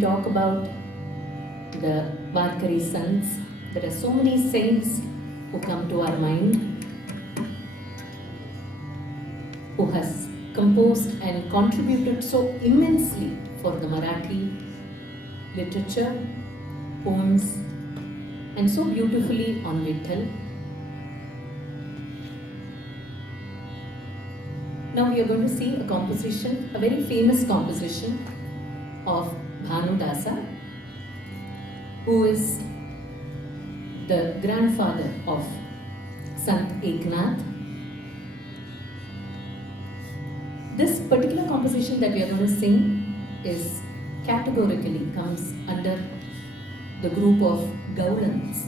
we talk about the Varkari sons, there are so many saints who come to our mind, who has composed and contributed so immensely for the Marathi literature, poems, and so beautifully on Vitthal. Now we are going to see a composition, a very famous composition of Bhanu Dasa, who is the grandfather of Sant Eknath. This particular composition that we are going to sing is categorically comes under the group of Gaulans.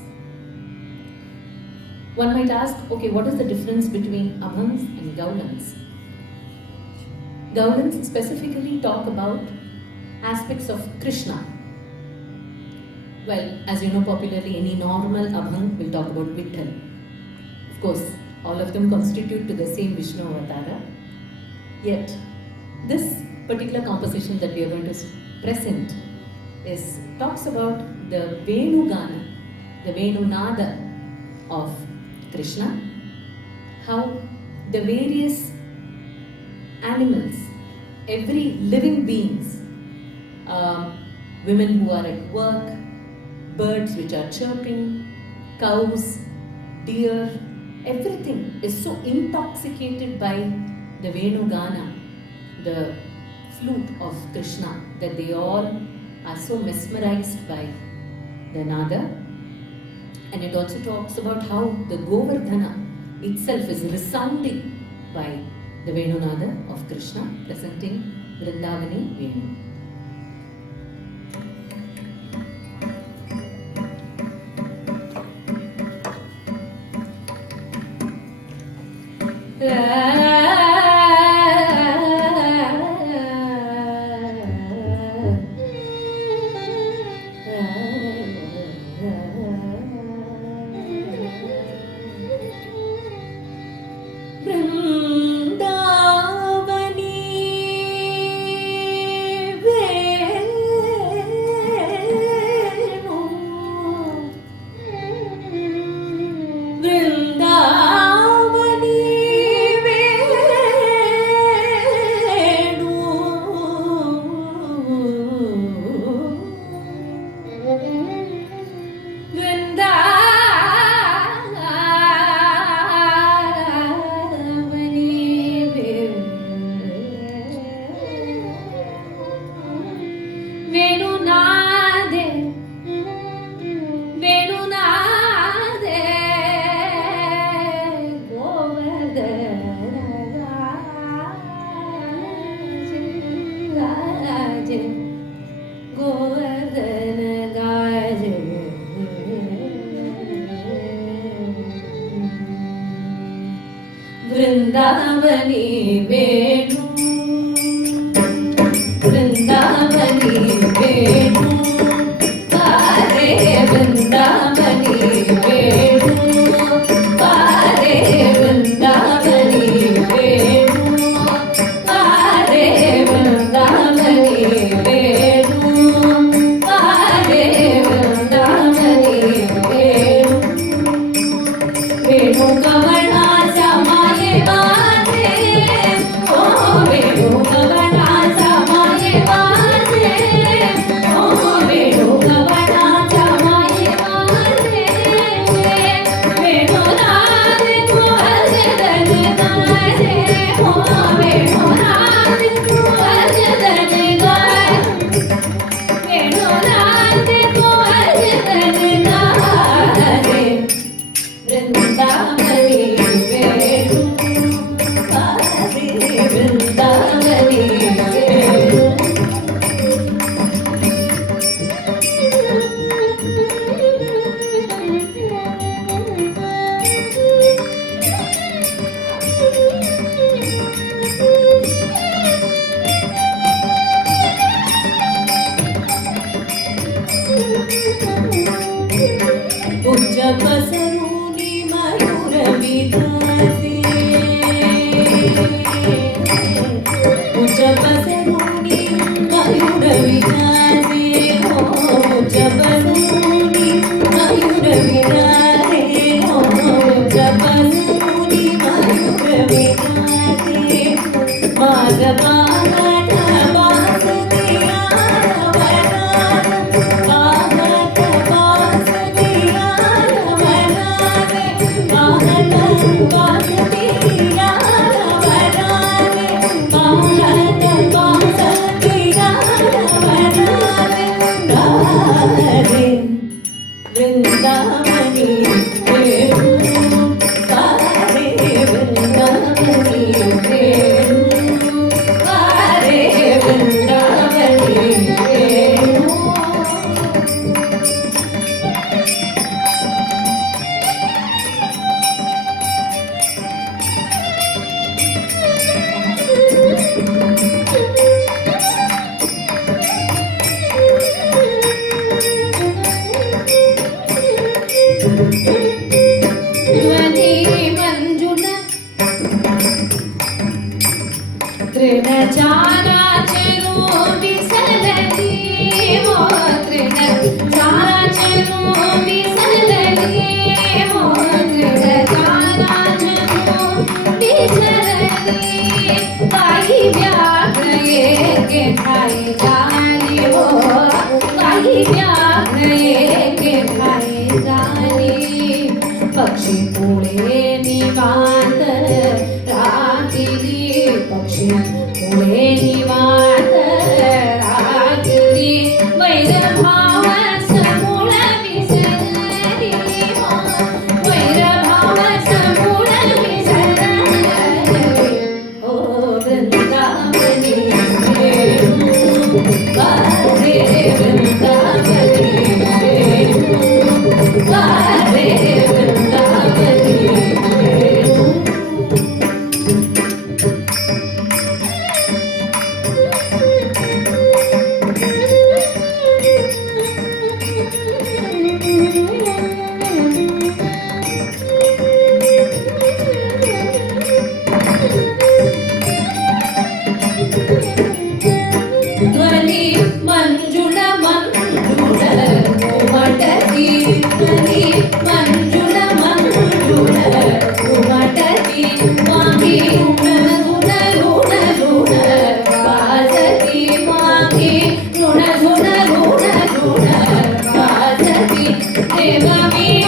One might ask, okay, what is the difference between Abhangs and Gaulans? Gaulans specifically talk about aspects of Krishna. Well, as you know, popularly any normal Abhang will talk about Vitthal. Of course, all of them constitute to the same Vishnu Avatara. Yet, this particular composition that we are going to present talks about the Venu Gana, the Venu Nada of Krishna, how the various animals, every living beings, women who are at work, birds which are chirping, cows, deer, everything is so intoxicated by the Venu Gana, the flute of Krishna, that they all are so mesmerized by the Nada. And it also talks about how the Govardhana itself is resounding by the Venu Nada of Krishna, presenting Vrindavani Venu. Vrindavani Venu, Vrindavani Venu, Pare Vrindavani Venu, Pare Vrindavani Venu, Pare Vrindavani Venu, Pare Vrindavani Venu, Venu Kavana Samaye Bade, Oh Vrindavani वेणु गारे वृंदावनी वेणु गारे वृंदावनी वेणु तृणचाराचरो विसलति मो तृणचाराचरो विसलति मो तृणचाराचरो विसलति काई व्याघ्रये के खाई जानी हो काई व्याघ्रये के खाई जानी पक्षी पुळे निवांत राखिली पक्षी पुळे निवांत राखिली वैरभाव समूळ विसरली हो वैरभाव समूळ विसरली हो वृंदावनी वेणु गारे वृंदावनी वेणु गारे वृंदावनी वेणु ध्वनि मंजुळ मंजुळ उमटती ध्वनि मंजुळ मंजुळ उमटती मागे ऋण ऋण ऋण ऋण वाजती मागे ऋण ऋण ऋण ऋण वाजती देवा मी